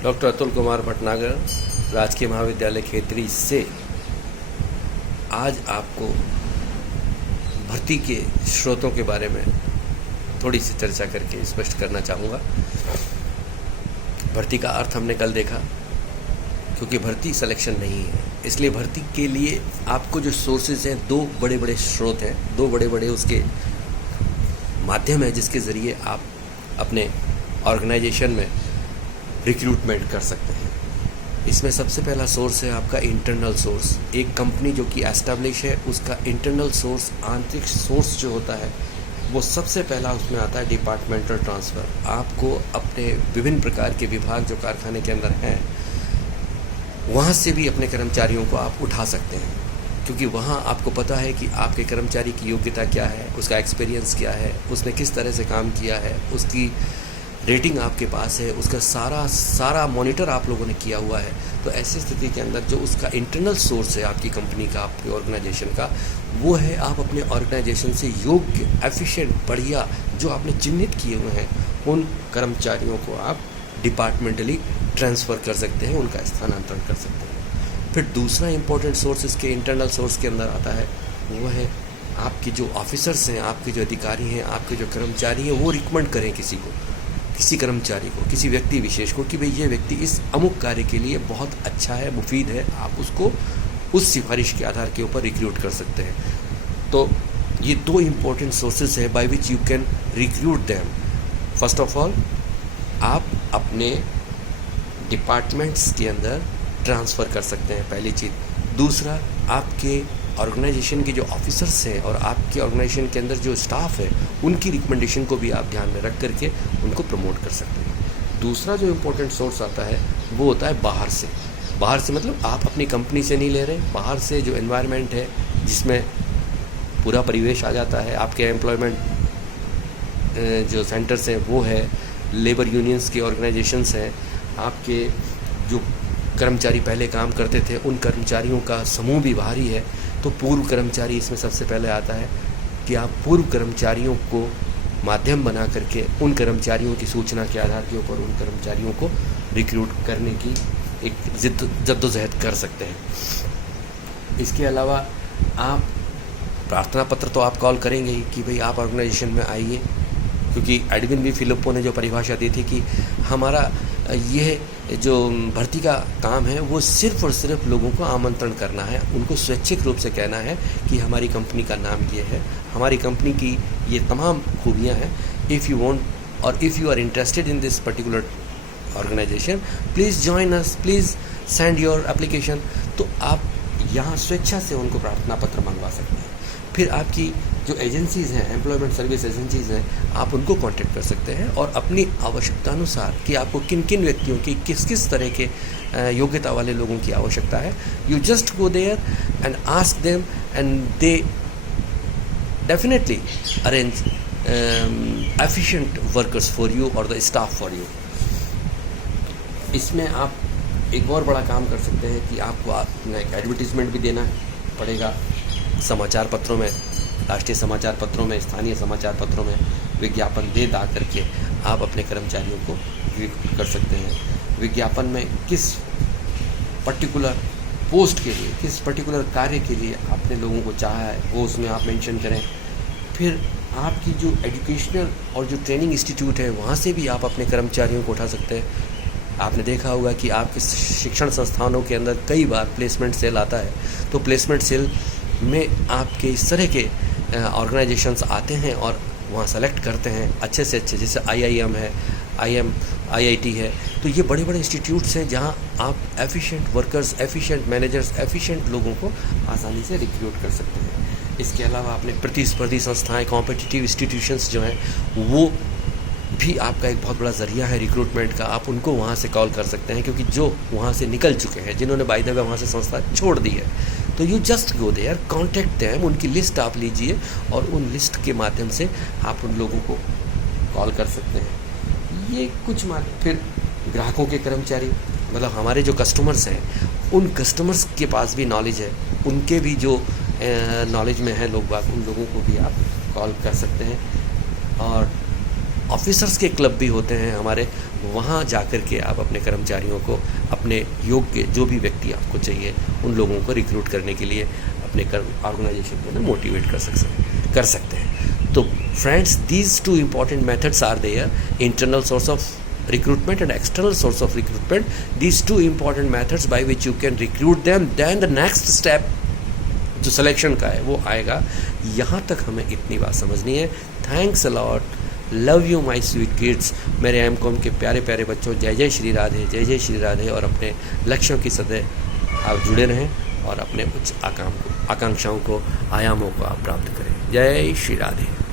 Doctor Atul Kumar Bhatnagar, राजकीय महाविद्यालय खेतरी से आज आपको भर्ती के स्रोतों के बारे में थोड़ी सी चर्चा करके स्पष्ट करना चाहूँगा। भर्ती का अर्थ हमने कल देखा, क्योंकि भर्ती सिलेक्शन नहीं है, इसलिए भर्ती के लिए आपको जो सोर्सेज हैं, दो बड़े बड़े स्रोत हैं, दो बड़े बड़े उसके माध्यम हैं जिसके ज़रिए आप अपने ऑर्गेनाइजेशन में रिक्रूटमेंट कर सकते हैं। इसमें सबसे पहला सोर्स है आपका इंटरनल सोर्स। एक कंपनी जो कि एस्टैब्लिश है, उसका इंटरनल सोर्स, आंतरिक सोर्स जो होता है, वो सबसे पहला उसमें आता है डिपार्टमेंटल ट्रांसफ़र। आपको अपने विभिन्न प्रकार के विभाग जो कारखाने के अंदर हैं, वहाँ से भी अपने कर्मचारियों को आप उठा सकते हैं, क्योंकि वहाँ आपको पता है कि आपके कर्मचारी की योग्यता क्या है, उसका एक्सपीरियंस क्या है, उसने किस तरह से काम किया है, उसकी रेटिंग आपके पास है, उसका सारा मॉनिटर आप लोगों ने किया हुआ है। तो ऐसी स्थिति के अंदर जो उसका इंटरनल सोर्स है आपकी कंपनी का, आपके ऑर्गेनाइजेशन का, वो है आप अपने ऑर्गेनाइजेशन से योग्य, एफिशिएंट, बढ़िया जो आपने चिन्हित किए हुए हैं, उन कर्मचारियों को आप डिपार्टमेंटली ट्रांसफ़र कर सकते हैं, उनका स्थानांतरण कर सकते हैं। फिर दूसरा इंपॉर्टेंट सोर्स इसके इंटरनल सोर्स के अंदर आता है, वो है आपके जो ऑफिसर्स हैं, आपके जो अधिकारी हैं, आपके जो कर्मचारी हैं, वो रिकमेंड करें किसी कर्मचारी को, किसी व्यक्ति विशेष को कि भाई ये व्यक्ति इस अमुक कार्य के लिए बहुत अच्छा है, मुफीद है, आप उसको उस सिफारिश के आधार के ऊपर रिक्रूट कर सकते हैं। तो ये दो इम्पोर्टेंट सोर्सेज है by which you can recruit them. First of all, आप अपने डिपार्टमेंट्स के अंदर ट्रांसफ़र कर सकते हैं, पहली चीज़। दूसरा, आपके ऑर्गेनाइजेशन के जो ऑफिसर्स हैं और आपके ऑर्गेनाइजेशन के अंदर जो स्टाफ है, उनकी रिकमेंडेशन को भी आप ध्यान में रख करके उनको प्रमोट कर सकते हैं। दूसरा जो इम्पोर्टेंट सोर्स आता है, वो होता है बाहर से। बाहर से मतलब आप अपनी कंपनी से नहीं ले रहे, बाहर से जो एनवायरनमेंट है, जिसमें पूरा परिवेश आ जाता है, आपके एम्प्लॉयमेंट जो सेंटर्स हैं वो है, लेबर यूनियंस के ऑर्गेनाइजेशंस हैं, आपके जो कर्मचारी पहले काम करते थे उन कर्मचारियों का समूह भी बाहरी है। तो पूर्व कर्मचारी इसमें सबसे पहले आता है कि आप पूर्व कर्मचारियों को माध्यम बना करके उन कर्मचारियों की सूचना के आधार के ऊपर उन कर्मचारियों को रिक्रूट करने की एक जद्दोजहद कर सकते हैं। इसके अलावा आप प्रार्थना पत्र तो आप कॉल करेंगे ही कि भाई आप ऑर्गेनाइजेशन में आइए, क्योंकि एडविन बी फिलिप्पो ने जो परिभाषा दी थी कि हमारा यह जो भर्ती का काम है वो सिर्फ़ और सिर्फ लोगों को आमंत्रण करना है, उनको स्वैच्छिक रूप से कहना है कि हमारी कंपनी का नाम ये है, हमारी कंपनी की ये तमाम खूबियाँ हैं। इफ़ यू वांट और if you are interested in this particular organisation, please join us, please send your application. तो आप यहाँ स्वेच्छा से उनको प्रार्थना पत्र मंगवा सकते हैं। फिर आपकी जो एजेंसीज़ हैं, एम्प्लॉयमेंट सर्विस एजेंसीज़ हैं, आप उनको कांटेक्ट कर सकते हैं और अपनी आवश्यकता अनुसार कि आपको किन किन व्यक्तियों की किस किस तरह के योग्यता वाले लोगों की आवश्यकता है, you just go there and ask them and they definitely arrange efficient workers for you और द स्टाफ फॉर यू। इसमें आप एक और बड़ा काम कर सकते हैं कि आपको अपना एक एडवर्टीज़मेंट भी देना पड़ेगा समाचार पत्रों में, राष्ट्रीय समाचार पत्रों में, स्थानीय समाचार पत्रों में विज्ञापन दे दा करके आप अपने कर्मचारियों को रिक्रूट कर सकते हैं। विज्ञापन में किस पर्टिकुलर पोस्ट के लिए, किस पर्टिकुलर कार्य के लिए आपने लोगों को चाहा है, वो उसमें आप मेंशन करें। फिर आपकी जो एजुकेशनल और जो ट्रेनिंग इंस्टीट्यूट है, वहाँ से भी आप अपने कर्मचारियों को उठा सकते हैं। आपने देखा होगा कि आपके शिक्षण संस्थानों के अंदर कई बार प्लेसमेंट सेल आता है, तो प्लेसमेंट सेल में आपके इस तरह के ऑर्गेनाइजेशंस आते हैं और वहाँ सेलेक्ट करते हैं अच्छे से अच्छे, जैसे IIM है, IIT है। तो ये बड़े बड़े इंस्टीट्यूट्स हैं जहाँ आप efficient workers, efficient managers, efficient लोगों को आसानी से रिक्रूट कर सकते हैं। इसके अलावा अपने प्रतिस्पर्धी संस्थाएं, कॉम्पिटिटिव इंस्टीट्यूशंस जो हैं, वो भी आपका एक बहुत बड़ा ज़रिया है रिक्रूटमेंट का। आप उनको वहाँ से कॉल कर सकते हैं, क्योंकि जो वहाँ से निकल चुके हैं, जिन्होंने बाय द वे वहाँ से संस्था छोड़ दी है, तो you just go there, contact them, उनकी लिस्ट आप लीजिए और उन लिस्ट के माध्यम से आप उन लोगों को कॉल कर सकते हैं। ये कुछ फिर ग्राहकों के कर्मचारी, मतलब हमारे जो कस्टमर्स हैं, उन कस्टमर्स के पास भी नॉलेज है, उनके भी जो नॉलेज में है लोग बाग, उन लोगों को भी आप कॉल कर सकते हैं। और ऑफिसर्स के क्लब भी होते हैं हमारे, वहाँ जा कर के आप अपने कर्मचारियों को, अपने योग्य जो भी व्यक्ति आपको चाहिए उन लोगों को रिक्रूट करने के लिए अपने ऑर्गेनाइजेशन को ना मोटिवेट कर सकते हैं। तो friends, these two important methods are there, internal source of recruitment and external source of recruitment. These two important methods by which you can recruit them. Then the next step जो selection का है वो आएगा। यहाँ तक हमें इतनी बात समझनी है। Thanks a lot, love you my sweet kids. मेरे एमकॉम के प्यारे प्यारे बच्चों, जय जय श्री राधे, जय जय श्री राधे। और अपने लक्ष्यों की सदैव आप जुड़े रहें और अपने उच्च आकांक्षाओं को, आयामों को आप प्राप्त करें। जय श्री राधे।